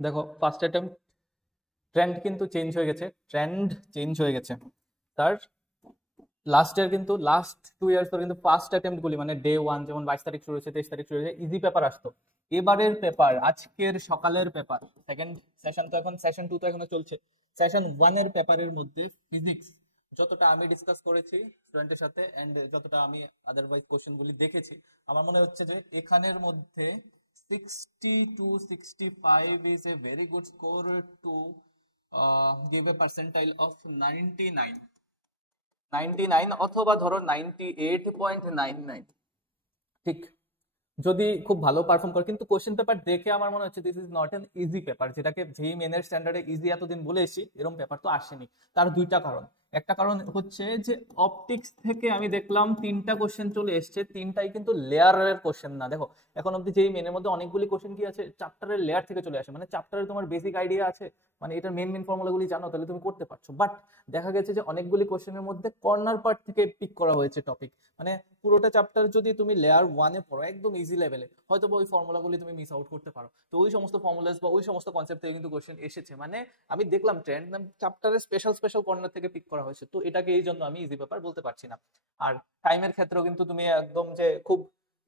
দেখো first attempt trend কিন্তু change হয়ে গেছে, তার লাস্ট ইয়ার কিন্তু লাস্ট 2 ইয়ার্স ধরে কিন্তু ফার্স্ট অ্যাটেম্প্ট গুলি মানে ডে ওয়ান যেমন 22 তারিখ শুরু হয়েছে, 23 তারিখ শুরু হয়েছে, ইজি পেপার আসতো। এবারের পেপার আজকের সকালের পেপার, সেকেন্ড সেশন তো এখন, সেশন 2 তো এখনো চলছে, সেশন 1 এর পেপারের মধ্যে ফিজিক্স যতটা আমি ডিসকাস করেছি স্টুডেন্টের সাথে এন্ড যতটা আমি আদারওয়াইজ কোশ্চেন গুলি দেখেছি, আমার মনে হচ্ছে যে এখানের মধ্যে 60 to 65 is a very good score to give a percentile of 99 অথবা ধরো 98.99, ঠিক। যদি খুব ভালো পারফর্ম করে, কিন্তু কোশ্চেন পেপার দেখে আমার মনে হচ্ছে this is not an easy paper, যেটাকে যেই মেনের স্ট্যান্ডার্ডে ইজি এতদিন বলে এসেছি এরকম পেপার তো আসেনি। তার দুইটা কারণ, একটা কারণ হচ্ছে যে অপটিক্স থেকে আমি দেখলাম 3টা কোশ্চেন চলে এসছে, 3টাই কিন্তু লেয়ারের কোশ্চেন না। দেখো এখন অব্দি যেই মেনের মধ্যে অনেকগুলি কোশ্চেন কি আছে চ্যাপ্টারের লেয়ার থেকে চলে আসে, মানে চ্যাপ্টারে তোমার বেসিক আইডিয়া আছে, মানে এটার মেন ফর্মুলাগুলি জানো, তাহলে তুমি করতে পারছো। বাট দেখা গেছে যে অনেকগুলি কোশ্চেনের মধ্যে কর্নার পার্ট থেকে পিক করা হয়েছে টপিক, মানে পুরোটা চ্যাপ্টার যদি তুমি লেয়ার 1-এ পড়ো একদম ইজি লেভেলে, হয়তো ওই ফর্মুলাগুলি তুমি মিস আউট করতে পারো, তো ওই সমস্ত ফর্মুলাস বা ওই সমস্ত কনসেপ্ট থেকে কিন্তু কোশ্চেন এসেছে। মানে আমি দেখলাম ট্রেন্ড চ্যাপ্টারের স্পেশাল কর্নার থেকে পিক করা হয়েছে, তো এটাকে এই জন্য আমি ইজি পেপার বলতে পারছি না। আর টাইমের ক্ষেত্রেও কিন্তু তুমি একদম যে খুব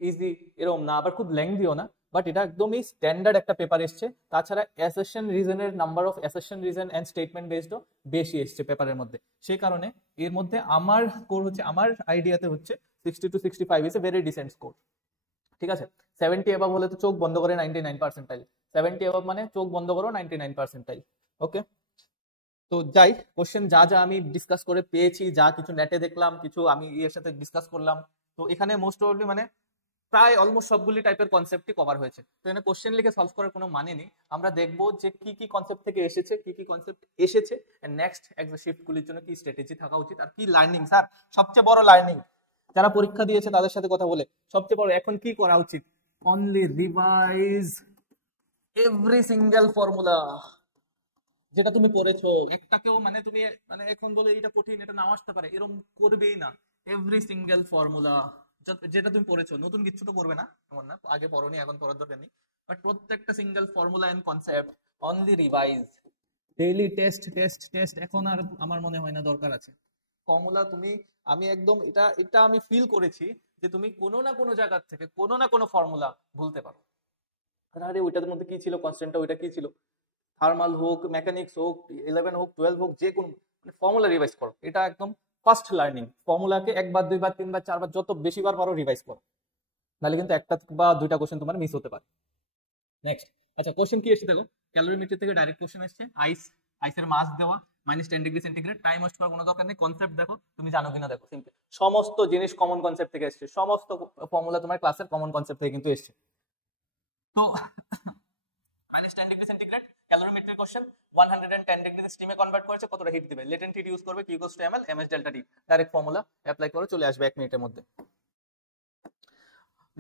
ইজি এরকম না, আবার খুব লেংদিও না, বাট এটা একদমই স্ট্যান্ডার্ড একটা পেপার এসছে। তাছাড়া অ্যাসারশন রিজনের number of assertion reason and statement বেসডও বেশি এসছে পেপারের মধ্যে, সেই কারণে এর মধ্যে আমার স্কোর হচ্ছে, আমার আইডিয়াতে হচ্ছে 60 to 65 is a very dissent score, ঠিক আছে। 70 এবাব হলে তো চোখ বন্ধ করে 99 পার্সেন্টাইল, 70 এবাব মানে চোখ বন্ধ করো 99 পার্সেন্টাইল। ওকে, তো যাই, কোশ্চেন যা যা আমি ডিসকাস করে পেয়েছি, যা কিছু নেটে দেখলাম, কিছু আমি এর সাথে ডিসকাস করলাম, তো এখানে মোস্ট প্রবাবলি মানে প্রায় অলমোস্ট সবগুলি টাইপের কনসেপ্টই কভার হয়েছে। তো এখানে কোশ্চেন লিখে সলভ করার কোনো মানে নেই, আমরা দেখবো যে কি কি কনসেপ্ট থেকে এসেছে, কি কি কনসেপ্ট এসেছে, এন্ড নেক্সট এক্সাম শিফট গুলির জন্য কি স্ট্র্যাটেজি থাকা উচিত, আর কি লার্নিং, স্যার সবচেয়ে বড় লার্নিং যারা পরীক্ষা দিয়েছে তাদের সাথে কথা বলে সবচেয়ে বড় এখন কি করা উচিত, only revise every single formula যেটা তুমি পড়েছো। একটাকেও মানে তুমি মানে এখন বলে এটা কঠিন, এটা নাও আসতে পারে, এরকম করবেই না। এভরি সিঙ্গেল ফর্মুলা যেটা তুমি পড়েছো, নতুন কিছু তো করবে না, এমন না আগে পড়োনি এখন পড়ার দরকার নেই, বাট প্রত্যেকটা single formula and concept only revise. Daily test test test এখন আর আমার মনে হয় না দরকার আছে। ফর্মুলা তুমি, আমি একদম এটা এটা আমি ফিল করেছি যে তুমি কোনো না কোনো জায়গা থেকে কোনো না কোনো ফর্মুলা ভুলতে পারো, আরে ওইটার মধ্যে কি ছিল, কনস্ট্যান্টটা ওইটা কি ছিল, থার্মাল হোক, মেকানিক্স হোক, 11 হোক, 12 হোক, যে কোনো মানে ফর্মুলা রিভাইজ করো, এটা একদম ফার্স্ট লার্নিং। ফর্মুলাকে একবার, দুইবার, তিনবার, চারবার যত বেশিবার পারো রিভাইজ করো, নাহলে কিন্তু একটা বা দুইটা কোশ্চেন তোমার মিস হতে পারে। নেক্সট, আচ্ছা কোশ্চেন কি এসেছে দেখো, ক্যালোরিমিটার থেকে ডাইরেক্ট কোশ্চেন এসেছে, আইসের মাস দেওয়া -10 ডিগ্রি সেন্টিগ্রেড, টাইম ওয়েস্ট করার কোনো দরকার নেই, কনসেপ্ট দেখো তুমি জানো কিনা দেখো, সিম্পল সমস্ত জিনিস কমন কনসেপ্ট থেকে এসেছে, সমস্ত ফর্মুলা তোমার ক্লাসের কমন কনসেপ্ট থেকে কিন্তু এসেছে। তো -10 degree centigrade calorimetric question, 110 degree স্টিমে কনভার্ট করেছে, কতটা হিট দিবে, লেটেন্ট হিট ইউজ করবে, Q = ml ms delta T, direct formula apply করে চলে আসবে 1 মিনিটের মধ্যে।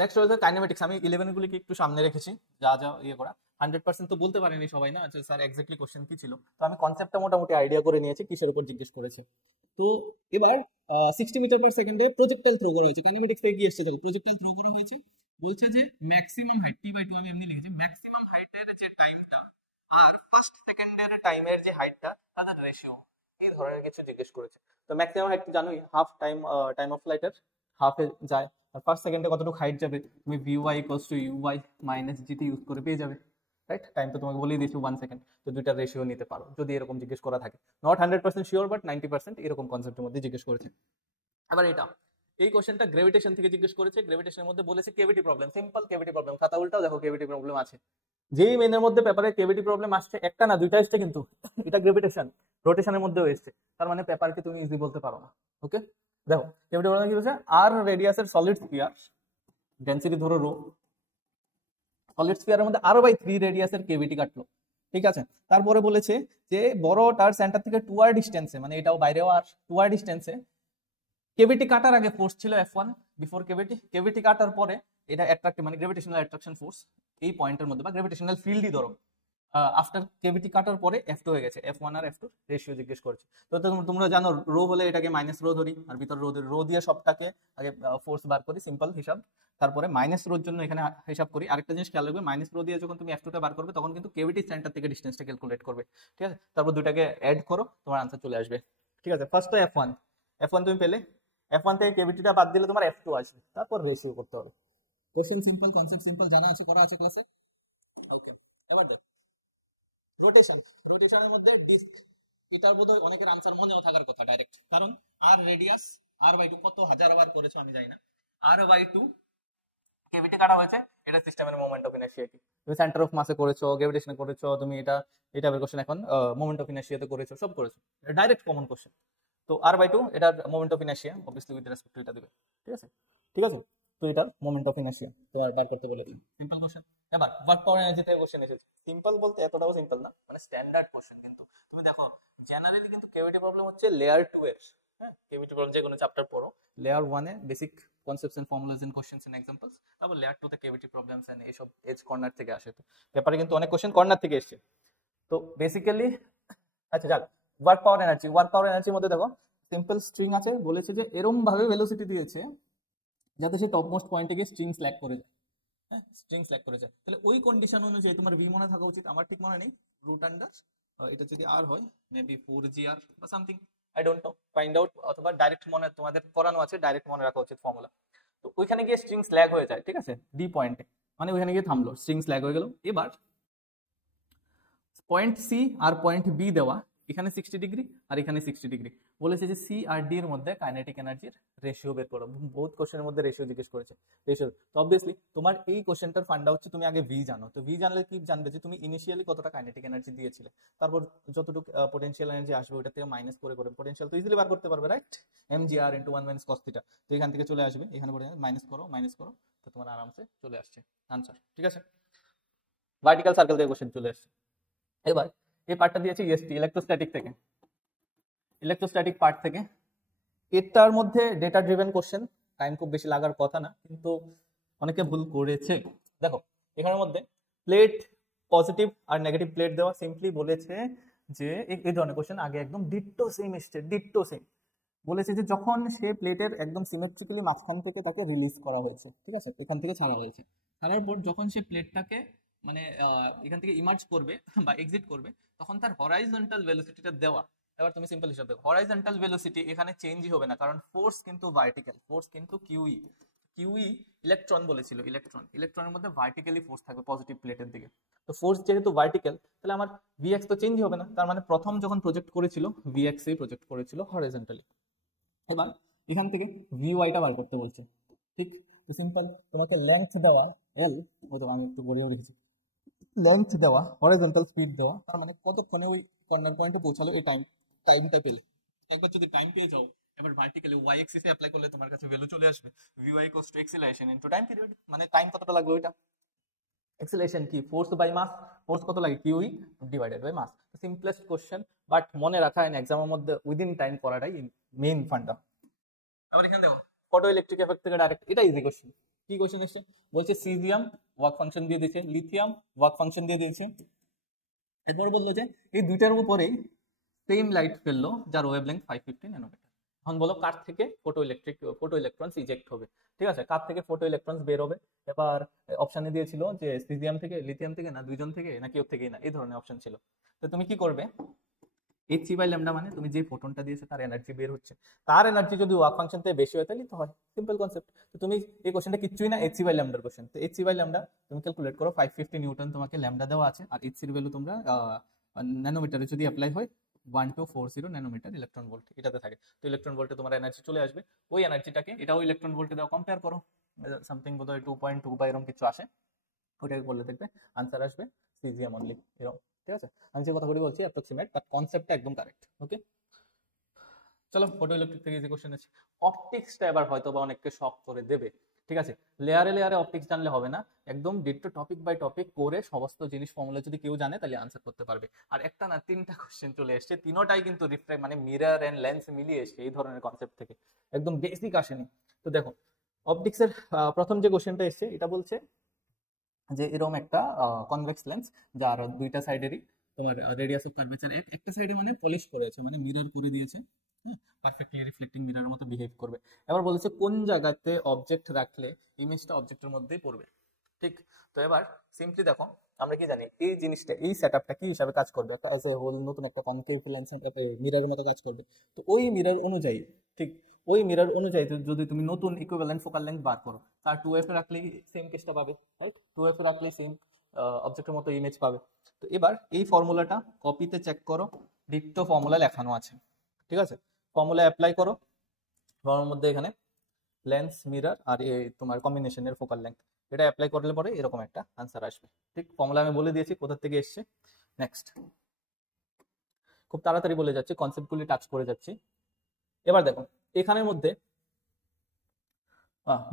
নেক্সট হচ্ছে কাইনেমেটিক্স, আমি 11 গুলিকে একটু সামনে রেখেছি, যা যা ইয়ে করা 100% তো বলতে পারেনি সবাই না, আচ্ছা স্যার এক্স্যাক্টলি কোশ্চেন কি ছিল, তো আমি কনসেপ্টটা মোটামুটি আইডিয়া করে নিয়েছি কিসের উপর জিজ্ঞেস করেছে। তো এবার 60 মিটার পার সেকেন্ডে প্রজেক্টাইল থ্রো করা হয়েছে, কাইনেমেটিক্স থেকে কি এসেছে দেখো, প্রজেক্টাইল থ্রো করা হয়েছে, বলছে যে ম্যাক্সিমাম হাইট t/2, আমি এমনি লিখেছি ম্যাক্সিমাম হাইটের যে টাইমটা আর ফার্স্ট সেকেন্ডের টাইমের যে হাইটটা তাদের রেশিও, এই ধরনের কিছু জিজ্ঞেস করেছে। তো ম্যাক্সিমাম হাইট জানোই, হাফ টাইম, টাইম অফ ফ্লাইটের হাফে যায়, আর ফার্স্ট সেকেন্ডে কতটুকু হাইট যাবে তুমি vy = uy - gt ইউজ করে পেয়ে যাবে, রাইট। টাইম তো তোমাকে বলেই দিয়েছি 1 সেকেন্ড, তো দুইটার রেশিও নিতে পারো যদি এরকম জিজ্ঞেস করা থাকে, নট 100% শিওর বাট 90% এরকম কনসেপ্টের মধ্যে জিজ্ঞেস করেছে। আবার এটা, এই কোশ্চেনটা গ্র্যাভিটেশন থেকে জিজ্ঞেস করেছে, গ্র্যাভিটেশনের মধ্যে বলেছে কেভিটি প্রবলেম, সিম্পল কেভিটি প্রবলেম, খাতা উল্টাও দেখো কেভিটি প্রবলেম আছে, যেই মেনের মধ্যে পেপারে কেভিটি প্রবলেম আসছে, একটা না দুইটা আসছে, কিন্তু এটা গ্র্যাভিটেশন রোটেশনের মধ্যেও এসছে, তার মানে পেপারকে তুমি ইজি বলতে পারো না। ওকে, দেখো কেভিটি প্রবলেম কি বলছে, আর রেডিয়াসের সলিড স্ফিয়ার, ডেনসিটি ধরো রো, সলিড স্ফিয়ারের মধ্যে আরো বাই 3 রেডিয়াসের কেভিটি কাটলো, ঠিক আছে। তারপরে বলেছে যে বড়টার সেন্টার থেকে টুয়ার ডিস্টেন্সে, মানে এটাও বাইরেও আর টুয়ার ডিস্টেন্সে, কেভিটি কাটার আগে ফোর্স ছিল F1, বিফোর কেভিটি, কেভিটি কাটার পরে এটা অ্যাট্রাক্টিভ মানে গ্র্যাভিটেশনাল অ্যাট্রাকশন ফোর্স এই পয়েন্টের মধ্যে, বা গ্র্যাভিটেশনাল ফিল্ডই ধরো, আফটার কেভিটি কাটার পরে F2 হয়ে গেছে, F1 আর F2 রেশিও জিজ্ঞেস করছে। তো তোমরা জানো রো হলে এটাকে মাইনাস রো ধরি, আর ভিতর রো দিয়ে সবটাকে আগে ফোর্স বার করি, সিম্পল হিসাব, তারপরে মাইনাস রোর জন্য এখানে হিসাব করি। আরেকটা জিনিস খেয়াল রাখবে, মাইনাস রো দিয়ে যখন তুমি F2 টা বার করবে তখন কিন্তু কেভিটি সেন্টার থেকে ডিস্টেন্সটা ক্যালকুলেট করবে, ঠিক আছে? তারপর দুটাকে অ্যাড করো, তোমার আনসার চলে আসবে, ঠিক আছে? ফার্স্ট তো F1 তুমি পেলে, F1 থেকে কেভিটিটা বাদ দিলে তোমার F2 আসবে, তারপর রেশিও করতে হবে। কোশ্চেন সিম্পল, কনসেপ্ট সিম্পল, জানা আছে, করা আছে ক্লাসে। ওকে, এবার দেখ রোটেশনের মধ্যে ডিস্ক, এটার বোধহয় অনেকের আনসার মনেও থাকার কথা ডাইরেক্ট, কারণ আর রেডিয়াস r/2 কত হাজার বার করেছো আমি জানি না, r/2 কেভিটি কাটা হয়েছে, এটা সিস্টেমের মোমেন্ট অফ ইনার্শিয়া কি, তুমি সেন্টার অফ মাসে করেছো, গ্র্যাভিটেশনে করেছো, তুমি এটা টাইপের কোশ্চেন এখন মোমেন্ট অফ ইনার্শিয়াতে করেছো, সব করেছো, ডাইরেক্ট কমন কোশ্চেন। তো r/2 এটার moment of inertia obviously with respect two এটা দিবে, ঠিক আছে? ঠিক আছে, তো এটার মোমেন্ট অফ ইনার্শিয়া তোমার বার করতে বলে দিই, সিম্পল কোশ্চেন। এবার ওয়ার্ক পাওয়ার এনার্জি থেকে কোশ্চেন এসেছে, সিম্পল বলতে এতটাও সিম্পল না, মানে স্ট্যান্ডার্ড কোশ্চেন। কিন্তু তুমি দেখো জেনারেলি কিন্তু কেভিটি প্রবলেম হচ্ছে লেয়ার 2 এর, হ্যাঁ কেভিটি প্রবলেম যে কোনো চ্যাপ্টার পড়ো, লেয়ার 1 এ basic concepts and formulas and questions and examples, তারপর লেয়ার 2 তে কেভিটি প্রবলেমস এন্ড এইসব এজ কর্নার থেকে আসে। তো পেপারে কিন্তু অনেক কোশ্চেন কর্নার থেকে এসেছে। তো বেসিক্যালি আচ্ছা যাক, ওয়ার্ক পাওয়ার এনার্জির মধ্যে দেখো সিম্পল স্ট্রিং আছে, বলেছে যে এরকম ভাবে ভেলোসিটি দিয়েছে যাতে সে টপ মোস্ট পয়েন্টে গিয়ে স্ট্রিং স্ল্যাক করে যায়, হ্যাঁ স্ট্রিং স্ল্যাক করে যায়। তাহলে ওই কন্ডিশন অনুযায়ী তোমার ভি মনে থাকা উচিত, আমার ঠিক মনে নেই, রুট আন্ডার এটা যদি আর হয় মেবি 4gr বা something, I don't know, find out, অথবা ডাইরেক্ট মনে তোমাদের করানো আছে, ডাইরেক্ট মনে রাখা উচিত ফর্মুলা। তো ওইখানে গিয়ে স্ট্রিং স্ল্যাক হয়ে যায়, ঠিক আছে, ডি পয়েন্টে, মানে ওইখানে গিয়ে থামলো, স্ট্রিং স্ল্যাক হয়ে গেল। এবার পয়েন্ট সি আর পয়েন্ট বি দেওয়া, এখানে 60 ডিগ্রি আর এখানে 60 ডিগ্রি, বলেছে যে সি আর ডি এর মধ্যে কাইনেটিক এনার্জির রেশিও বের করো। বহুত কোশ্চেনের মধ্যে রেশিও জিজ্ঞেস করেছে, রেশিও। তো অবভিয়াসলি তোমার এই কোশ্চেনটার ফান্ডা হচ্ছে তুমি আগে ভি জানো, তো ভি জানলে কি জানবে যে তুমি ইনিশিয়ালি কতটা কাইনেটিক এনার্জি দিয়েছিলে, তারপর যতটুকু পোটেনশিয়াল এনার্জি আসবে ওটা থেকে মাইনাস করে করে পোটেনশিয়াল তো ইজিলি বার করতে পারবে, right? mgr into 1 minus cos theta, তো এখান থেকে চলে আসবে, এখানে পড়ে মাইনাস করো, তো তোমার আরামসে চলে আসছে আনসার, ঠিক আছে? ভার্টিক্যাল সার্কেল থেকে কোশ্চেন চলে আসছে। এবার এই পার্টটা দিয়েছে ইএসটি, ইলেকট্রোস্ট্যাটিক পার্ট থেকে, এটার মধ্যে ডেটা ড্রিভেন কোশ্চেন, টাইম খুব বেশি লাগার কথা না, কিন্তু অনেকে ভুল করেছে। দেখো এখানের মধ্যে প্লেট পজিটিভ আর নেগেটিভ প্লেট দেওয়া, সিম্পলি বলেছে যে এই ধরনের কোশ্চেন আগে একদম ডিট্টো সেম এসছে, ডিট্টো সেম বলেছে যে যখন সে প্লেটের একদম সিমেট্রিক্যালি মাঝখান থেকে তাকে রিলিজ করা হয়েছে, ঠিক আছে, এখান থেকে ছাড়া হয়েছে, ছাড়ার পর যখন সে প্লেটটাকে মানে এখান থেকে ইমার্জ করবে বা এক্সিট করবে, তখন তার হরাইজন্টাল ভেলোসিটিটা দেওয়া। এবার তুমি সিম্পল হিসাব দেখো, হরাইজন্টাল ভেলোসিটি এখানে চেঞ্জই হবে না, কারণ ফোর্স কিন্তু ভার্টিক্যাল, ফোর্স কিন্তু কিউই ইলেকট্রন বলেছিল, ইলেকট্রনের মধ্যে ভার্টিক্যালি ফোর্স থাকবে পজিটিভ প্লেটের দিকে। তো ফোর্স যেহেতু ভার্টিক্যাল, তাহলে আমার ভিএক্স তো চেঞ্জই হবে না, তার মানে প্রথম যখন প্রজেক্ট করেছিল ভিএক্স এই প্রজেক্ট করেছিল হরাইজন্টালি। এবার এখান থেকে ভিওয়াইটা বার করতে বলছে, ঠিক? তো সিম্পল, তোমাকে লেংথ দেওয়া এল, ও তো আমি একটু বড়িয়ে রেখেছি, লেংথ দেওয়া, হরাইজন্টাল স্পিড দেওয়া, তার মানে কতক্ষণে ওই কর্নার পয়েন্টে পৌঁছালো এই টাইমটা পেলে। একবার যদি টাইম পেয়ে যাও, এবার ভার্টিক্যালি ওয়াই এক্সিসে অ্যাপ্লাই করলে তোমার কাছে ভ্যালু চলে আসবে, VY equals to acceleration into time period, মানে টাইম কতটা লাগবে ওইটা, অ্যাক্সিলারেশন কি ফোর্স বাই মাস, ফোর্স কত লাগে Q E divided by mass. Simplest question, but মনে রাখা এন এক্সামের মধ্যে উইদিন টাইম করাটাই মেইন ফান্ডা। আবার এখানে দেখো ফটো ইলেকট্রিক এফেক্ট থেকে ডাইরেক্ট, এটা ইজি কোশ্চেন। কি কোশ্চেন এসছে বলছে সিজিয়াম ওয়ার্ক ফাংশন দিয়ে দিয়েছে, লিথিয়াম ওয়ার্ক ফাংশন দিয়ে দিয়েছে, এরপর বললো যে এই দুইটার উপরেই সেম লাইট ফেললো যার ওয়েভলেংথ 550 ন্যানোমিটার। এখন বলো কার থেকে ফটো ইলেকট্রনস ইজেক্ট হবে, ঠিক আছে, কার থেকে ফটো ইলেকট্রনস বের হবে। এবার অপশনে দিয়েছিল যে সিজিয়াম থেকে, লিথিয়াম থেকে, না দুইজন থেকে, না কেউ থেকেই না, এই ধরনের অপশন ছিল। তো তুমি কি করবে, এইচসি বাই ল্যামডা মানে তুমি যে ফোটনটা দিয়েছো তার এনার্জি বের হচ্ছে, তার এনার্জি যদি ওয়ার্ক ফাংশন থেকে বেশি হয় তাহলে তো হয়, সিম্পল কনসেপ্ট। তো তুমি এই কোশ্চেনটা কিচ্ছুই না, এইচসি বাই ল্যামডার কোশ্চেন। তো এইচসি বাই ল্যামডা তুমি ক্যালকুলেট করো, 550 নিউটন তোমাকে ল্যামডা দেওয়া আছে, আর এইচসির ভ্যালু তোমরা ন্যানোমিটারে যদি অ্যাপ্লাই হয় 1240 ন্যানোমিটার ইলেকট্রন ভোল্ট এটাতে থাকে। তো ইলেকট্রন ভোল্টে তোমার এনার্জি চলে আসবে, ওই এনার্জিটাকে এটাও ইলেকট্রন ভোল্টে দেওয়া, কম্পেয়ার করো, সামথিং বোধহয় 2.2 বা এরকম কিছু আসে, ওটাকে করলে দেখবে আনসার আসবে সিজিএম অনলি এরকম, ঠিক আছে? আমি যে কথাগুলি বলছি অ্যাপ্রক্সিমেট, বাট কনসেপ্টটা একদম কারেক্ট। ওকে, চলো ফটো ইলেকট্রিক থেকে ইজি কোশ্চেন আছে। অপটিক্সটা এবার হয়তো বা অনেককে শক করে দেবে, ঠিক আছে? লেয়ারে লেয়ারে অপটিক্স জানলে হবে না, একদম ডিট্টো টপিক বাই টপিক করে সমস্ত জিনিস ফর্মুলা যদি কেউ জানে তাহলে আনসার করতে পারবে। আর একটা না 3টা কোশ্চেন চলে এসছে, তিনোটাই কিন্তু রিফ্লেক্ট মানে মিরর এন্ড লেন্স মিলিয়ে এসছে এই ধরনের কনসেপ্ট থেকে, একদম বেসিক আসেনি। তো দেখো অপটিক্সের প্রথম যে কোশ্চেনটা এসছে এটা বলছে যে এরকম একটা কনভেক্স লেন্স যার দুইটা সাইডেরই তোমার রেডিয়াস অফ কার্ভেচার একটা সাইডে মানে পলিশ করেছে মানে মিরর করে দিয়েছে, হ্যাঁ, পারফেক্টলি রিফ্লেক্টিং মিররের মতো বিহেভ করবে। এবার বলেছে কোন জায়গাতে অবজেক্ট রাখলে ইমেজটা অবজেক্টের মধ্যেই পড়বে, ঠিক। তো এবার সিম্পলি দেখো আমরা কি জানি এই জিনিসটা এই সেটআপটা কি হিসাবে কাজ করবে, একটা অ্যাজ এ হোল নতুন একটা কনকেভ লেন্স মিররের মতো কাজ করবে। তো ওই মিরর অনুযায়ী, ঠিক, ওই মিরর অনুযায়ী যদি তুমি নতুন ইকুইভ্যালেন্ট ফোকাল লেন্থ বার করো, তার 2f এ রাখলেই সেম কেসটা পাবে, রাইট, 2f এ রাখলেই সেম অবজেক্টের মতো ইমেজ পাবে। তো এবার এই ফর্মুলাটা কপিতে চেক করো, ডিক্টো ফর্মুলা লেখানো আছে, ঠিক আছে, ফর্মুলা অ্যাপ্লাই করো। ফর্মুলার মধ্যে এখানে লেন্স মিরর আর এই তোমার কম্বিনেশনের ফোকাল লেন্থ, এটা অ্যাপ্লাই করলে পরে এরকম একটা আনসার আসবে, ঠিক। ফর্মুলা আমি বলে দিয়েছি কোথা থেকে এসছে। নেক্সট, খুব তাড়াতাড়ি বলে যাচ্ছি, কনসেপ্টগুলি টাচ করে যাচ্ছি। এবার দেখো এখানের মধ্যে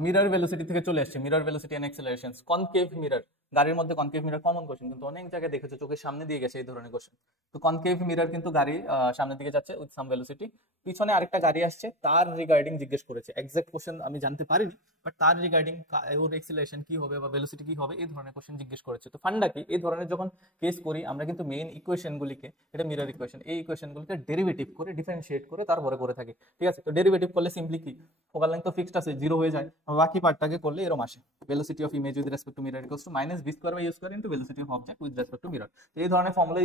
মিরর ভেলোসিটি থেকে চলে আসছে, mirror velocity and accelerations, concave mirror, গাড়ির মধ্যে কনকেভ মিরর কমন কোশ্চেন, কিন্তু অনেক জায়গায় দেখেছো চোখের সামনে দিয়ে গেছে এই ধরনের কোশ্চেন। তো কনকেভ মিরর কিন্তু গাড়ি সামনের দিকে যাচ্ছে উইথ সাম ভেলোসিটি, পিছনে আরেকটা গাড়ি আসছে তার রিগার্ডিং জিজ্ঞেস করেছে, এক্সাক্ট কোশ্চেন আমি জানতে পারিনি, বাট তার রিগার্ডিং ওর অ্যাক্সেলারেশন কি হবে বা ভেলোসিটি কি হবে এই ধরনের কোশ্চেন জিজ্ঞেস করেছে। তো ফান্ডা কি, এই ধরনের যখন কেস করি আমরা কিন্তু মেইন ইকুয়েশনগুলিকে, এটা মিরর ইকুয়েশন, এই ইকুয়েশনগুলিকে ডেরিভেটিভ করে ডিফারেন্সিয়েট করে তারপরে করে থাকি, ঠিক আছে। তো ডেরিভেটিভ করলে সিম্পলি কি ফোকাল লেন্থ তো ফিক্সড আছে, জিরো হয়ে যায়, বাকি পার্টটাকে করলে এরকম আসে, velocity of image with respect to mirror equals to minus V square by U square into velocity of object with respect to mirror. এই ধরনের ফর্মুলা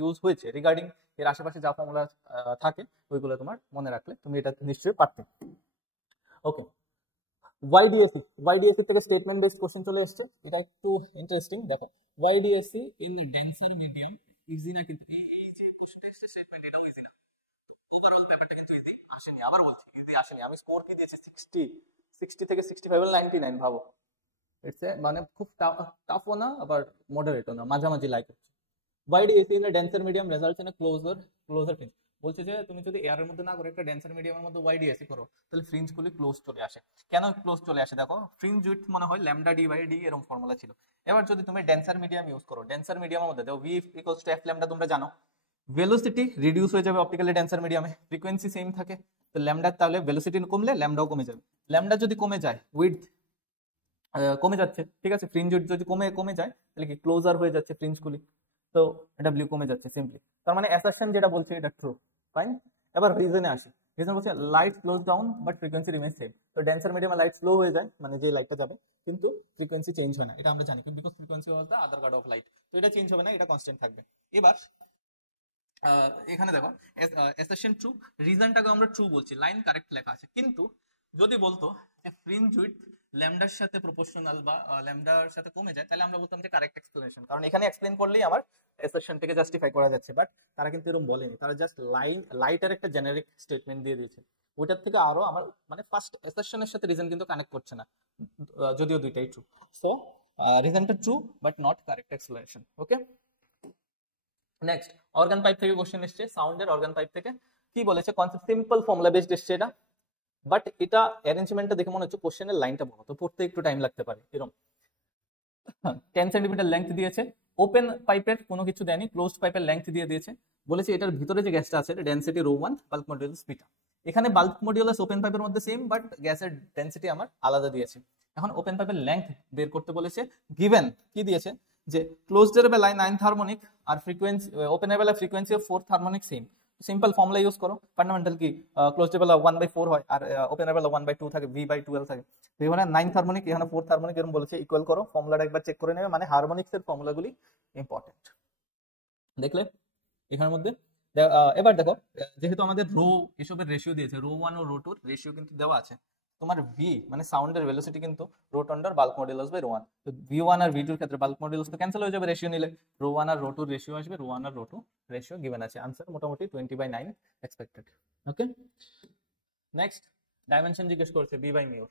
ইউজ হয়েছে রিগার্ডিং এর আশেপাশে যা ফর্মুলা থাকে ওইগুলো তোমার মনে রাখলে তুমি এটা নিশ্চয়ই পারতে। ওকে, ওয়াইডিএসসি থেকে স্টেটমেন্ট বেসড কোশ্চেন চলে এসেছে, এটা একটু ইন্টারেস্টিং। দেখো ওয়াইডিএসসি ইন ডেন্সার মিডিয়াম ইজি না, কিন্তু এই যে কোশ্চেনটা এসেছে স্টেটমেন্ট এটাও ইজি না, ওভারঅল ব্যাপারটা কিন্তু ইজি আসেনি, আবার বলছি ইজি আসেনি। আমি স্কোর কি দিয়েছি 60 থেকে 65 99, ভাবো ইটস মানে খুব টাফও না আবার মডারেটও না, মাঝামাঝি লাইক হচ্ছে। YDSE in denser medium results in closer fringe, বলছে যে তুমি যদি এয়ারের মধ্যে না করে একটা ডেন্সার মিডিয়ামের মধ্যে ওয়াইডিএসসি করো তাহলে ফ্রিঞ্জ গুলি ক্লোজ চলে আসে। কেন ক্লোজ চলে আসে দেখো, ফ্রিঞ্জ উইথ মনে হয় ল্যামডা ডি বাই ডি এরকম ফর্মুলা ছিল। এবার যদি তুমি ডেন্সার মিডিয়াম ইউজ করো, ডেন্সার মিডিয়ামের মধ্যে দেখো V equals to F lambda তোমরা জানো, ভেলোসিটি রিডিউস হয়ে যাবে অপটিক্যালি ডেন্সার মিডিয়ামে, ফ্রিকোয়েন্সি সেম থাকে, তো ল্যামডা তাহলে ভেলোসিটি কমলে ল্যামডাও কমে যাবে। ল্যামডা যদি কমে যায় উইডথ কমে যাচ্ছে, ঠিক আছে, ফ্রিঞ্জ উইডথ যদি কমে কমে যায় তাহলে কি ক্লোজার হয়ে যাচ্ছে ফ্রিঞ্জগুলি, তো ডাব্লিউ কমে যাচ্ছে সিম্পলি। তার মানে অ্যাসারশন যেটা বলছে এটা ট্রু, ফাইন। এবার রিজনে আসি, রিজন বলছে light slows down but frequency remains same. তো ডেন্সার মিডিয়ামে লাইট স্লো হয়ে যায় মানে যে লাইটটা যাবে, কিন্তু ফ্রিকোয়েন্সি চেঞ্জ হয় না, এটা আমরা জানি, because frequency was the other guard of light, তো এটা চেঞ্জ হবে না, এটা কনস্ট্যান্ট থাকবে। এবার এখানে দেখো অ্যাসারশন ট্রু, রিজনটাকে আমরা ট্রু বলছি, লাইন কারেক্ট লেখা আছে, কিন্তু যদি বলতো যে ফ্রিঞ্জ উইথ ল্যামডার সাথে প্রপোর্শনাল বা ল্যামডার সাথে কমে যায় তাহলে আমরা বলতাম যে কারেক্ট এক্সপ্লেনেশন, কারণ এখানে এক্সপ্লেন করলেই আমার অ্যাসারশনটাকে জাস্টিফাই করা যাচ্ছে। বাট তারা কিন্তু এরকম বলেনি, তারা জাস্ট লাইটের একটা জেনারিক স্টেটমেন্ট দিয়ে দিয়েছে, ওইটার থেকে আরো আমার মানে ফার্স্ট অ্যাসারশনের সাথে রিজন কিন্তু কানেক্ট করছে না, যদিও দুইটাই ট্রু। সো রিজনটা true but not correct explanation. Okay, next organ pipe থেকে কোশ্চেন এসছে, সাউন্ডের অর্গান পাইপ থেকে কি বলেছে, কনসেপ্ট সিম্পল ফর্মুলা বেসড এসছে এটা, বাট এটা অ্যারেঞ্জমেন্টটা দেখে মনে হচ্ছে কোশ্চেনের লাইনটা বড়, তো পড়তে একটু টাইম লাগতে পারে এরকম। 10 সেন্টিমিটার লেংথ দিয়েছে, ওপেন পাইপের কোনো কিছু দেয়নি, ক্লোজড পাইপের লেংথ দিয়ে দিয়েছে, বলেছে এটার ভিতরে যে গ্যাসটা আছে density rho 1, bulk modulus beta. এখানে বাল্ক মডিউলাস ওপেন পাইপের মধ্যে সেম, বাট গ্যাসের ডেনসিটি আমার আলাদা দিয়েছে। এখন ওপেন পাইপের লেংথ বের করতে বলেছে, গিভেন কি দিয়েছে যে ক্লোজড এর বেলায় 9th হারমোনিক আর ফ্রিকোয়েন্সি, ওপেন এর বেলায় frequency of 4th harmonic same, simple formula use করো। ফান্ডামেন্টাল কি ক্লোজড এর বেলা 1/4 হয় আর ওপেন এর বেলা 1/2 থাকে, v/12 থাকে। তো এখানে 9th হারমোনিক এখানে 4th হারমোনিক এরকম বলেছে, ইকুয়াল করো, ফর্মুলাটা একবার চেক করে নেবে, মানে হারমোনিক্স এর ফর্মুলাগুলি ইম্পর্টেন্ট দেখলে এখানের মধ্যে। এবার দেখো যেহেতু আমাদের রো এসবের রেশিও দিয়েছে, রো 1 ও রো 2 এর রেশিও কিন্তু দেওয়া আছে, তোমার ভি মানে সাউন্ডের ভেলোসিটি কিন্তু root under bulk modulus by rho 1, তো v1 আর v2 এর ক্ষেত্রে বাল্ক মডুলাস তো ক্যান্সেল হয়ে যাবে রেশিও নিলে, রো 1 আর রো 2 রেশিও আসবে, রো 1 আর রো 2 রেশিও গিভেন আছে, আনসার মোটামুটি 20/9 এক্সপেক্টেড। ওকে, নেক্সট ডাইমেনশন জিজ্ঞেস করছে B by mu r,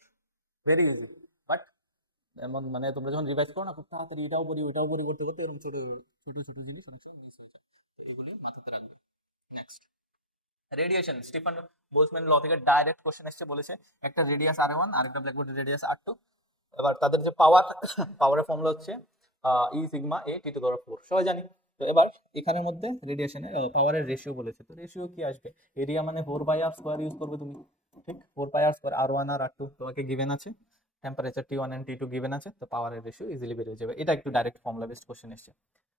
very easy, but এমন মানে তোমরা যখন রিভাইজ করো না খুব তাড়াতাড়ি এটাও পড়ি ওটাও পড়ি করতে করতে এরকম ছোট ছোট ছোট জিনিস অনেক সময় মিস হয়ে যায়, তো এগুলো মাথাতে রাখবে। নেক্সট রেডিয়েশন, স্টিফান বোলজম্যান ল থেকে ডাইরেক্ট কোশ্চেন এসেছে, বলেছে একটা রেডিয়াস r1 আর একটা ব্ল্যাকবোর্ডের রেডিয়াস r2, এবার তাদের যে পাওয়ারের ফর্মুলা হচ্ছে E sigma a t to the power 4, সবাই জানি। তো এবার এখানের মধ্যে রেডিয়েশনে পাওয়ারের রেশিও বলেছে, তো রেশিও কি আসবে, এরিয়া মানে 4/r² ইউজ করবে তুমি, ঠিক, 4/r² r1 আর r2 তোমাকে গিভেন আছে, temperature T1 and T2 given আছে, তো পাওয়ারের রেশিও ইজিলি বেরিয়ে যাবে। এটা একটু ডাইরেক্ট ফর্মুলা বেসড কোশ্চেন এসছে।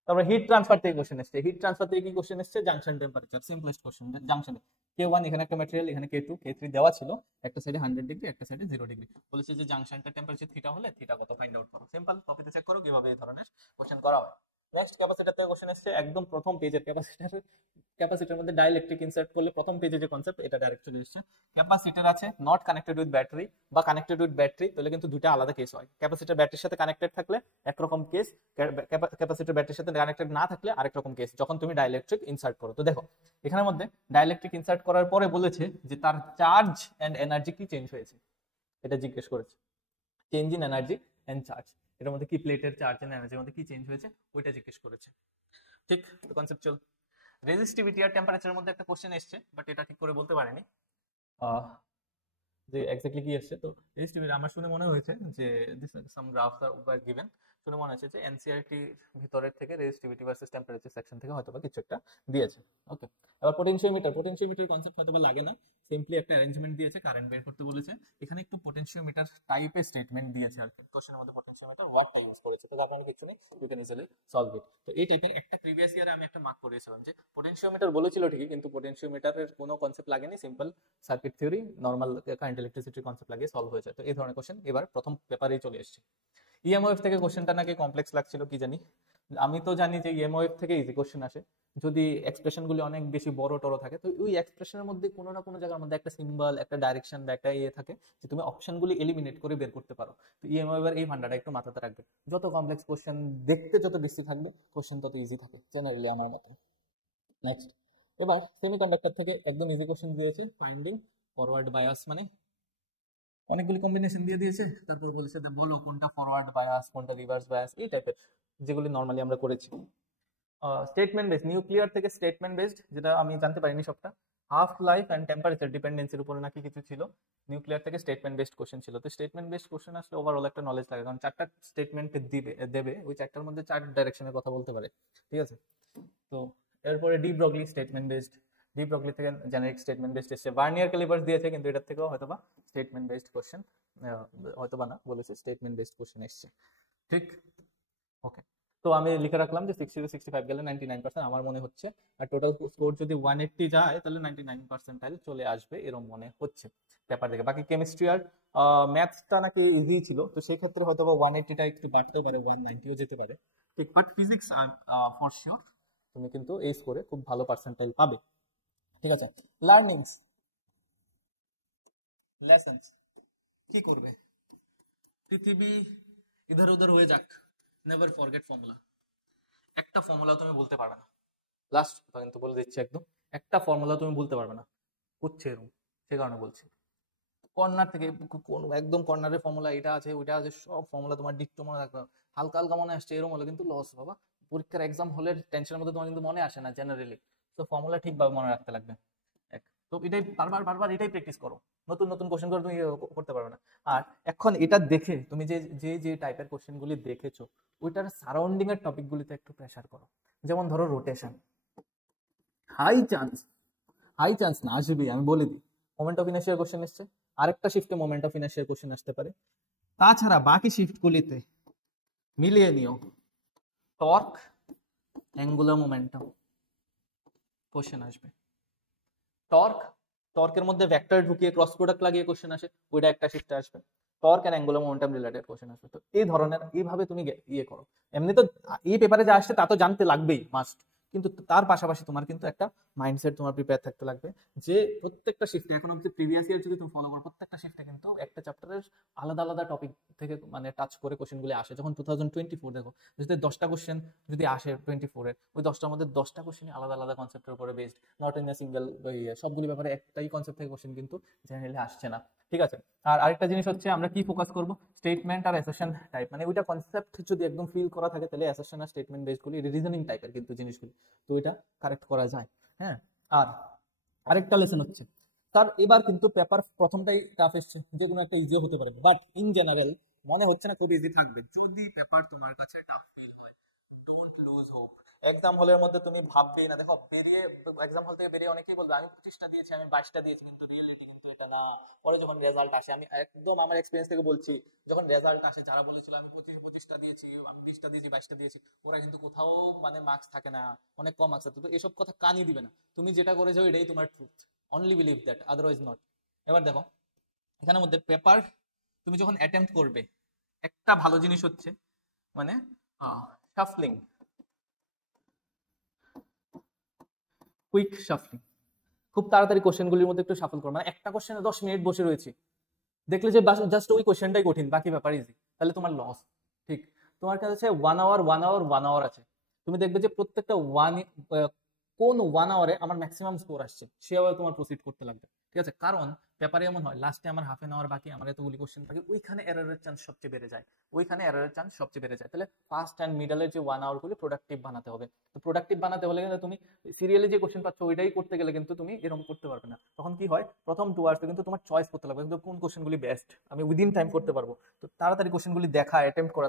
তারপরে হিট ট্রান্সফার থেকে কোশ্চেন এসছে। হিট ট্রান্সফার থেকে কি কোশ্চেন এসছে? Junction temperature, simplest question. জাংশনে K1 এখানে একটা ম্যাটেরিয়াল, এখানে K2 K3 দেওয়া ছিল, একটা সাইডে 100 ডিগ্রি, একটা সাইডে 0 ডিগ্রি। বলেছে যে জাংশনটা টেম্পারেচার থিটা হলে থিটা কত ফাইন্ড আউট করো। সিম্পল, কপিতে চেক করো কিভাবে এই ধরনের কোশ্চেন করা হয়। নেক্সট ক্যাপাসিটর থেকে কোশ্চেন এসছে, একদম প্রথম পেজের ক্যাপাসিটরের মধ্যে ডাইইলেকট্রিক ইনসার্ট করলে প্রথম পেজে যে কনসেপ্ট, এটা ডাইরেক্ট চলে এসেছে। ক্যাপাসিটর আছে নট কানেক্টেড উইথ ব্যাটারি বা কানেক্টেড উইথ ব্যাটারি, তাহলে কিন্তু দুটো আলাদা কেস হয়। ক্যাপাসিটর ব্যাটারির সাথে কানেক্টেড থাকলে একরকম কেস, ক্যাপাসিটর ব্যাটারির সাথে কানেক্টেড না থাকলে আরেক রকম কেস, যখন তুমি ডাইইলেকট্রিক ইনসার্ট করো। তো দেখো এখানের মধ্যে ডাইইলেকট্রিক ইনসার্ট করার পরে বলেছে যে তার চার্জ এন্ড এনার্জি কি চেঞ্জ হয়েছে, এটা জিজ্ঞেস করেছে। Change in energy and charge, এটার মধ্যে কি প্লেটের চার্জ এন্ড এনার্জির মধ্যে কি চেঞ্জ হয়েছে ওইটা জিজ্ঞেস করেছে। ঠিক, তো কনসেপচুয়াল। রেজিস্টিভিটি আর টেম্পারেচারের মধ্যে একটা কোশ্চেন এসছে, বাট এটা ঠিক করে বলতে পারিনি যে এক্স্যাক্টলি কি এসছে। তো রেজিস্টিভিটি আমার শুনে মনে হয়েছে যে this some graphs are given, শুনে মনে হচ্ছে যে এনসিইআরটি ভিতরের থেকে রেজিস্টিভিটি ভার্সেস টেম্পারেচার সেকশন থেকে হয়তোবা কিছু একটা দিয়েছে। ওকে, এবার পোটেনশিওমিটার কনসেপ্ট হয়তোবা লাগে না, সিম্পলি একটা অ্যারেঞ্জমেন্ট দিয়েছে, কারেন্ট বের করতে বলেছে। এখানে একটু পোটেনশিওমিটার টাইপের স্টেটমেন্ট দিয়েছে আর কি, কোশ্চেনের মধ্যে পোটেনশিওমিটার ওয়ার্ডটা ইউজ করেছে, তো আপনার কিছু নেই, you can easily solve it. তো এই টাইপের একটা প্রিভিয়াস ইয়ারে আমি একটা মার্ক করেছিলাম যে পোটেনশিওমিটার বলেছিল ঠিকই, কিন্তু পোটেনশিওমিটারের কোনো কনসেপ্ট লাগেনি, simple circuit theory, normal current ইলেকট্রিসিটির কনসেপ্ট লাগিয়ে সলভ হয়েছে। তো এই ধরনের কোশ্চেন এবার প্রথম পেপারেই চলে এসেছে। ইএমওএফ থেকে কোশ্চেনটা নাকি কমপ্লেক্স লাগছিল, কি জানি। আমি তো জানি যে ইএমওএফ থেকে ইজি কোশ্চেন আসে, যদি এক্সপ্রেশন গুলি অনেক বেশি বড় টড় থাকে, তো ওই এক্সপ্রেশনের মধ্যে কোনো না কোনো জায়গার মধ্যে একটা সিম্বল, একটা ডাইরেকশন বা একটা ইয়ে থাকে যে তুমি অপশনগুলি এলিমিনেট করে বের করতে পারো। তো ইএমওএফ এর এই ভান্ডারটা একটু মাথাতে রাখবে, যত কমপ্লেক্স কোশ্চেন দেখতে যত বেশি থাকবে কোশ্চেন তত ইজি থাকে জেনারেলি আমার মতে। নেক্সট, এবার সেমিকন্ডাক্টর থেকে একদম ইজি কোশ্চেন দিয়েছে, ফাইন্ডিং ফরওয়ার্ড বায়াস, মানে অনেকগুলি কম্বিনেশন দিয়ে দিয়েছে, তারপর বলেছে বলো কোনটা ফরওয়ার্ড বায়াস, কোনটা রিভার্স বায়াস, এই টাইপের যেগুলি নর্মালি আমরা করেছি। স্টেটমেন্ট বেসড, নিউক্লিয়ার থেকে স্টেটমেন্ট বেসড, যেটা আমি জানতে পারিনি সবটা। হাফ লাইফ অ্যান্ড টেম্পারেচার ডিপেন্ডেন্সির উপরে নাকি কিছু ছিল, নিউক্লিয়ার থেকে স্টেটমেন্ট বেসড কোশ্চেন ছিল। তো স্টেটমেন্ট বেসড কোশ্চেন আসলে ওভারঅল একটা নলেজ লাগে, কারণ চারটা স্টেটমেন্ট দেবে, ওই চারটার মধ্যে চার ডাইরেকশনের কথা বলতে পারে, ঠিক আছে। তো এরপরে de Broglie statement based, de Broglie থেকে জেনারিক স্টেটমেন্ট বেসড এসছে। ভার্নিয়ার ক্যালিপার্স দিয়েছে, কিন্তু এটার থেকেও হয়তোবা স্টেটমেন্ট বেসড কোশ্চেন, হয়তোবা না, বলেছে স্টেটমেন্ট বেসড কোশ্চেন এসছে। ঠিক, ওকে। তো আমি লিখে রাখলাম যে 60 to 65 গেলে 99% আমার মনে হচ্ছে, আর টোটাল স্কোর যদি 180 যায় তাহলে 99% চলে আসবে এরকম মনে হচ্ছে পেপার দেখে। বাকি কেমিস্ট্রি আর ম্যাথসটা নাকি ইজি ছিল, তো সেই ক্ষেত্রে হয়তো 180টা একটু বাড়তেও পারে, 190ও যেতে পারে, ঠিক। বাট ফিজিক্স ফর শিওর তুমি কিন্তু এই স্কোরে খুব ভালো পার্সেন্টাইল পাবে, ঠিক আছে। লার্নিংস, লেসন্স, কি করবে? পৃথিবী ইধার উধার হয়ে যাক, নেভার ফরগেট ফর্মুলা। একটা ফর্মুলা তুমি বলতে পারবে না, লাস্ট কথা কিন্তু বলে দিচ্ছি একদম, একটা ফর্মুলা তুমি বলতে পারবে না, হচ্ছে এরকম, সে কারণে বলছি। কর্নার থেকে একদম কর্নারের ফর্মুলা এটা আছে ওইটা আছে, সব ফর্মুলা তোমার ডিট্টো মনে রাখবে, হালকা হালকা মনে আসছে এরকম হলে কিন্তু লস বাবা। পরীক্ষার এক্সাম হলের টেনশনের মধ্যে তোমার কিন্তু মনে আসে না জেনারেলি, তো ফর্মুলা ঠিকভাবে মনে রাখতে লাগবে। তো এটাই বারবার বারবার এটাই প্র্যাকটিস করো, নতুন নতুন কোশ্চেন করে তুমি করতে পারবে না। আর এখন এটা দেখে তুমি যে যে যে টাইপের কোশ্চেনগুলি দেখেছো ওইটার সারাউন্ডিং এর টপিকগুলিতে একটু প্রেসার করো। যেমন ধরো rotation, high chance, high chance না আসবে, আমি বলে দিই, মোমেন্ট অফ ইনার্শিয়ার কোশ্চেন এসছে, আরেকটা শিফটে মোমেন্ট অফ ইনার্শিয়ার কোশ্চেন আসতে পারে। তাছাড়া বাকি শিফটগুলিতে মিলিয়ে নিও টর্ক, অ্যাঙ্গুলার মোমেন্টাম কোশ্চেন আসবে। টর্ক, টর্কের মধ্যে ভেক্টর ঢুকিয়ে ক্রস প্রোডাক্ট লাগিয়ে কোশ্চেন আসে, ওইটা একটা শিফটে আসবে। Torque and angular momentum related question আসবে। তো এই ধরনের এইভাবে তুমি ইয়ে করো। এমনি তো এই পেপারে যা আসছে তা তো জানতে লাগবেই মাস্ট, কিন্তু তার পাশাপাশি তোমার কিন্তু একটা মাইন্ডসেট তোমার প্রিপেয়ার থাকতে লাগবে যে প্রত্যেকটা শিফটে, এখন অব্দি প্রিভিয়াস ইয়ার যদি তুমি ফলো করো, প্রত্যেকটা শিফটে কিন্তু একটা চ্যাপ্টারের আলাদা আলাদা টপিক থেকে মানে টাচ করে কোশ্চেনগুলি আসে। যখন 2024 দেখো, যদি 10টা কোশ্চেন যদি আসে 24-এর, ওই 10টার মধ্যে 10টা কোশ্চেনই আলাদা আলাদা কনসেপ্টের উপরে based, not in a single সবগুলি ব্যাপারে একটাই কনসেপ্ট থেকে কোশ্চেন কিন্তু জেনারেলি আসছে না, ঠিক আছে। আর আরেকটা জিনিস হচ্ছে আমরা কি ফোকাস করব, স্টেটমেন্ট আর অ্যাসারশন টাইপ, মানে ওইটা কনসেপ্ট যদি একদম ফিল করা থাকে তাহলে অ্যাসারশন আর স্টেটমেন্ট বেসগুলি রিজনিং টাইপের কিন্তু জিনিসগুলি, তো এটা কারেক্ট করা যায়। হ্যাঁ, আর আরেকটা লেসন হচ্ছে তার, এবার কিন্তু পেপার প্রথমটাই টাফ এসছে, যে কোনো একটা ইজি হতে পারে, বাট ইন জেনারেল মনে হচ্ছে না খুব ইজি থাকবে। যদি পেপার তোমার কাছে টাফ ফিল হয়, ডোন্ট লুজ হোপ। এক্সাম হলের মধ্যে তুমি ভাববেই না, দেখো বেরিয়ে এক্সাম হল থেকে বেরিয়ে অনেকেই বলবে আমি 25টা দিয়েছি, আমি 22টা দিয়েছি, কিন্তু রিয়েলিটি কিন্তু কাটে না। পরে যখন রেজাল্ট আসে, আমি একদম আমার এক্সপিরিয়েন্স থেকে বলছি, যখন রেজাল্ট আসে যারা বলেছিল আমি 25টা দিয়েছি, আমি 20টা দিয়েছি, 22টা দিয়েছি, ওরা কিন্তু কোথাও মানে মার্কস থাকে না, অনেক কম মার্কস থাকে। তো এসব কথা কানই দিবে না, তুমি যেটা করেছো এটাই তোমার truth, only believe that, otherwise not. এবার দেখো এখানের মধ্যে পেপার তুমি যখন অ্যাটেম্প্ট করবে, একটা ভালো জিনিস হচ্ছে মানে শাফলিং, কুইক শাফলিং, খুব তাড়াতাড়ি কোশ্চেনগুলির মধ্যে একটু শাফল করো। মানে একটা কোশ্চেনে 10 মিনিট বসে রয়েছি, দেখলে যে জাস্ট ওই কোশ্চেনটাই কঠিন, বাকি ব্যাপার ইজি, তাহলে তোমার লস। ঠিক, তোমার কাছে 1 আওয়ার 1 আওয়ার 1 আওয়ার আছে, তুমি দেখবে যে প্রত্যেকটা কোন 1 আওয়ারে আমার ম্যাক্সিমাম স্কোর আসছে, সেভাবে তোমার প্রসিড করতে লাগবে। ঠিক আছে, কারণ পেপারে এমন হয় লাস্টে আমার হাফ এন আওয়ার বাকি, আমার এতগুলি কোশ্চেন বাকি, ওইখানে এররের চান্স সবচেয়ে বেড়ে যায়, তাহলে ফার্স্ট অ্যান্ড মিডলের যে 1 আওয়ার গুলি প্রোডাক্টিভ বানাতে হবে। তো প্রোডাক্টিভ বানাতে হলে কিন্তু তুমি সিরিয়ালি যে কোশ্চেন পাচ্ছ ওইটাই করতে গেলে কিন্তু তুমি এরকম করতে পারবে না। তখন কি হয়, প্রথম 2 আওয়ার্সে কিন্তু তোমার চয়েস করতে লাগবে কিন্তু কোন কোশ্চেনগুলি বেস্ট, আমি উইদিন টাইম করতে পারবো। তো তাড়াতাড়ি কোশ্চেনগুলি দেখা,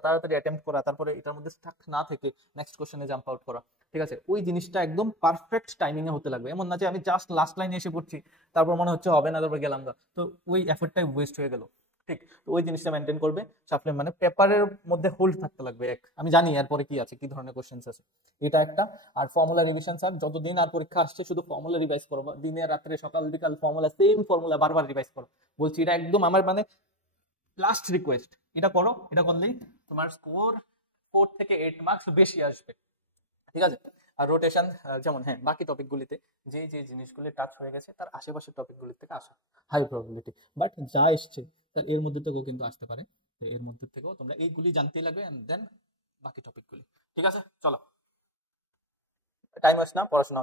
তাড়াতাড়ি অ্যাটেম্প্ট করা, তারপরে এটার মধ্যে স্টাক না থেকে নেক্সট কোশ্চেনে জাম্প আউট করা। ঠিক আছে, ওই জিনিসটা একদম পারফেক্ট টাইমিং এ হতে লাগবে, এমন না যে আমি জাস্ট লাস্ট লাইনে এসে পড়ছি, তারপর মনে হচ্ছে হবে না, তারপর গেলাম গা, তো ওই এফর্টটাই ওয়েস্ট হয়ে গেল। ঠিক, তো ওই জিনিসটা মেনটেন করবে। সাপ্লি মানে পেপারের মধ্যে হোল্ড থাকতে লাগবে এক, আমি জানি এরপরে কি আছে, কি ধরনের কোশ্চেন্স আছে, এটা একটা। আর ফর্মুলা রিভিশন, স্যার যতদিন আর পরীক্ষা আসছে শুধু ফর্মুলা রিভাইজ করো, দিনে রাত্রে সকাল বিকাল ফর্মুলা, সেম ফর্মুলা বারবার রিভাইজ করো, বলছি এটা একদম আমার মানে লাস্ট রিকোয়েস্ট। এটা করো, এটা করলেই তোমার স্কোর 4 থেকে 8 মার্কস বেশি আসবে। ঠিক আছে, আর রোটেশন, যেমন হ্যাঁ বাকি টপিকগুলিতে যে যে জিনিসগুলি টাচ হয়ে গেছে তার আশেপাশের টপিকগুলির থেকে আসা হাই প্রবাবিলিটি, বাট যা এসছে তার এর মধ্যে থেকেও কিন্তু আসতে পারে। তো এর মধ্যে থেকেও তোমরা এইগুলি জানতেই লাগবে, এন্ড দেন বাকি টপিকগুলি। ঠিক আছে, চলো, টাইম ওয়েস্ট না, পড়াশোনা